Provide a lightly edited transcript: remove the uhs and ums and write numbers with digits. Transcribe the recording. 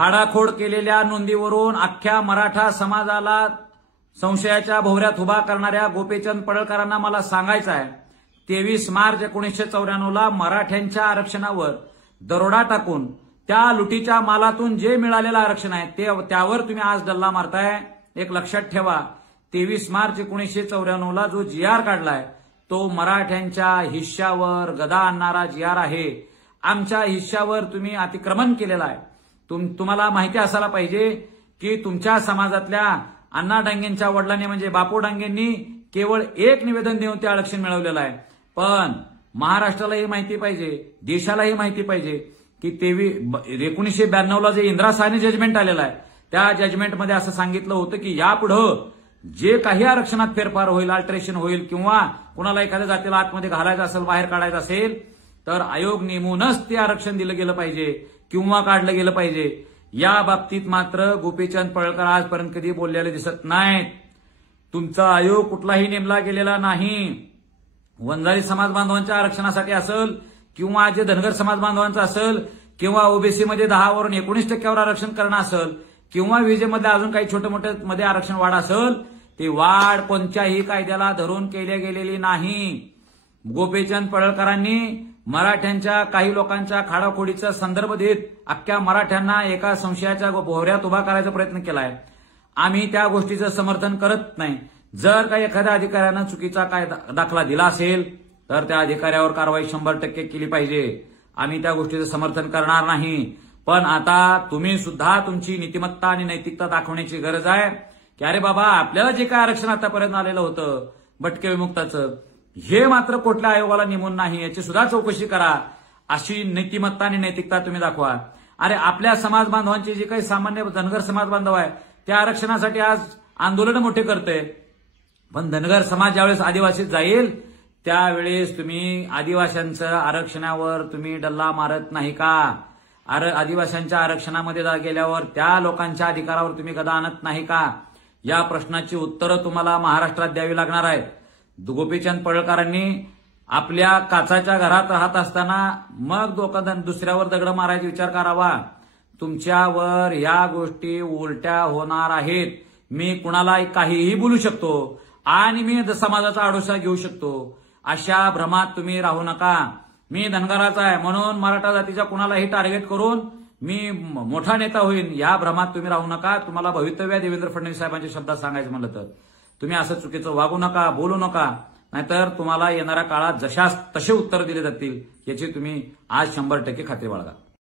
खाडाखोड केलेल्या नोंदीवरून अख्ख्या मराठा समाजाला संशयाच्या भोवऱ्यात उभा करणाऱ्या गोपीचंद पडळकरांना मला सांगायचं आहे, 23 मार्च 1994ला मराठ्यांच्या आरक्षणावर दरोडा टाकून त्या लुटीच्या मालातून जे मिळालेलं आरक्षण आहे त्यावर तुम्ही आज डल्ला मारताय. एक लक्षात ठेवा, 23 मार्च 1994ला जो GR काढलाय तो मराठ्यांच्या हिश्श्यावर गदा आणणारा GR आहे. आमच्या हिश्श्यावर तुम्ही अतिक्रमण केलेलं आहे. तुम्हाला माहिती असायला पाहिजे की तुमच्या समाजातल्या अण्णा डांगेंच्या वडिलांनी म्हणजे बापू डांगेंनी केवळ एक निवेदन देऊन ते आरक्षण मिळवलेलं आहे. पण महाराष्ट्रालाही माहिती पाहिजे, देशालाही माहिती पाहिजे की 1992ला जे इंदिरा साहनी जजमेंट आलेलं आहे त्या जजमेंटमध्ये असं सांगितलं होतं की यापुढं जे काही आरक्षणात फेरफार होईल, अल्टरेशन होईल किंवा कुणाला एखाद्या जातीला आतमध्ये घालायचं असेल, बाहेर काढायचं असेल तर आयोग नेमूनच ते आरक्षण दिलं गेलं पाहिजे किंवा काढलं गेलं पाहिजे. या बाबतीत मात्र गोपीचंद पडळकर आजपर्यंत कधी बोललेले दिसत नाहीत. तुमचा आयोग कुठलाही नेमला गेलेला नाही. वंजारी समाज बांधवांच्या आरक्षणासाठी असेल किंवा जे धनगर समाज बांधवांचं असेल किंवा ओबीसीमध्ये 10 वरून 19% आरक्षण करणं असेल किंवा विजेमध्ये अजून काही छोटे मोठे मध्ये आरक्षण वाढ असेल, ती वाढ कोणत्याही कायद्याला धरून केली गेलेली नाही. गोपीचंद पडळकरांनी मराठ्यांच्या काही लोकांच्या खाडाखोडीचा संदर्भ देत अख्ख्या मराठ्यांना एका संशयाच्या भोवऱ्यात उभा करायचा प्रयत्न केलाय. आम्ही त्या गोष्टीचं समर्थन करत नाही. जर काही एखाद्या अधिकाऱ्यानं चुकीचा काय दाखला दिला असेल तर त्या अधिकाऱ्यावर कारवाई 100% केली पाहिजे. आम्ही त्या गोष्टीचं समर्थन करणार नाही. पण आता तुम्ही सुद्धा तुमची नीतिमत्ता आणि नैतिकता दाखवण्याची गरज आहे की अरे बाबा, आपल्याला जे काय आरक्षण आतापर्यंत आलेलं होतं भटके विमुक्ताचं, हे मात्र कुठल्या आयोगाला नेमून नाही, याची सुद्धा चौकशी करा. अशी नीतिमत्ता आणि नैतिकता तुम्ही दाखवा. अरे आपल्या समाज बांधवांची जे काही सामान्य धनगर समाज बांधव आहे त्या आरक्षणासाठी आज आंदोलन मोठे करते. पण धनगर समाज ज्यावेळेस आदिवासीत जाईल त्यावेळेस तुम्ही आदिवासींच्या आरक्षणावर तुम्ही डल्ला मारत नाही का? आदिवासींच्या आरक्षणामध्ये गेल्यावर त्या लोकांच्या अधिकारावर तुम्ही गदा आणत नाही का? या प्रश्नाची उत्तरं तुम्हाला महाराष्ट्रात द्यावी लागणार आहेत. गोपीचंद पडळकरांनी आपल्या काचाच्या घरात राहत असताना मग दुसऱ्यावर दगड मारायचा विचार करावा. तुमच्यावर या गोष्टी उलट्या होणार आहेत. मी कुणाला काहीही बोलू शकतो आणि मी समाजाचा आडोसा घेऊ शकतो. अशा भ्रमात तुम्ही राहू नका. मी धनगराचा आहे म्हणून मराठा जातीच्या कुणालाही टार्गेट करून मी मोठा नेता होईन या भ्रमात तुम्ही राहू नका. तुम्हाला भवितव्य देवेंद्र फडणवीस साहेबांच्या शब्दात सांगायचं म्हणलं तर तुम्ही असं चुकीचं वागू नका, बोलू नका. नाहीतर तुम्हाला येणाऱ्या काळात जशास तसे उत्तर दिले जातील याची तुम्ही आज 100% खात्री बाळगा.